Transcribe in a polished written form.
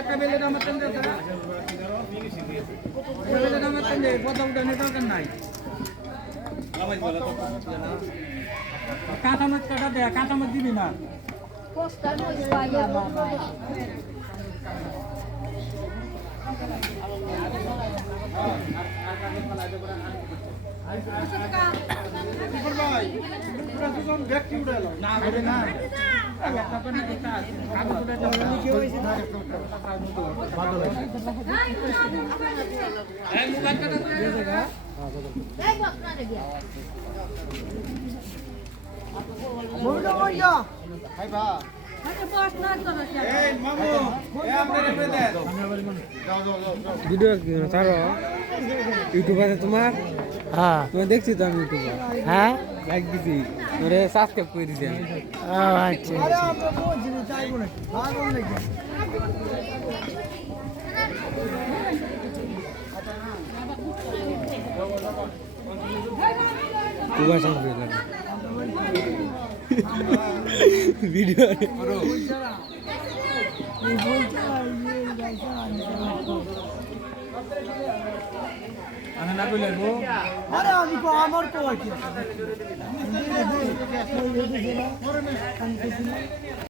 একটা বেলে দামের টান দে বেলে দামের টান দে কথা উঠানোর দরকার নাই কাঁচা মাছ কাটা দে কাঁচা মাছ দিবি না ভিডিও ছাড়ো ইউটিউব আছে তোমার? হ্যাঁ তোমার দেখছি তো আমি ইউটিউবে। হ্যাঁ লাইক দিছি তোরে সাবস্ক্রাইব করে দিছি আমি। আচ্ছা কুবা সামনে ভিডিও আমি না কইলে গো আরে আমি তো আমার তো আছে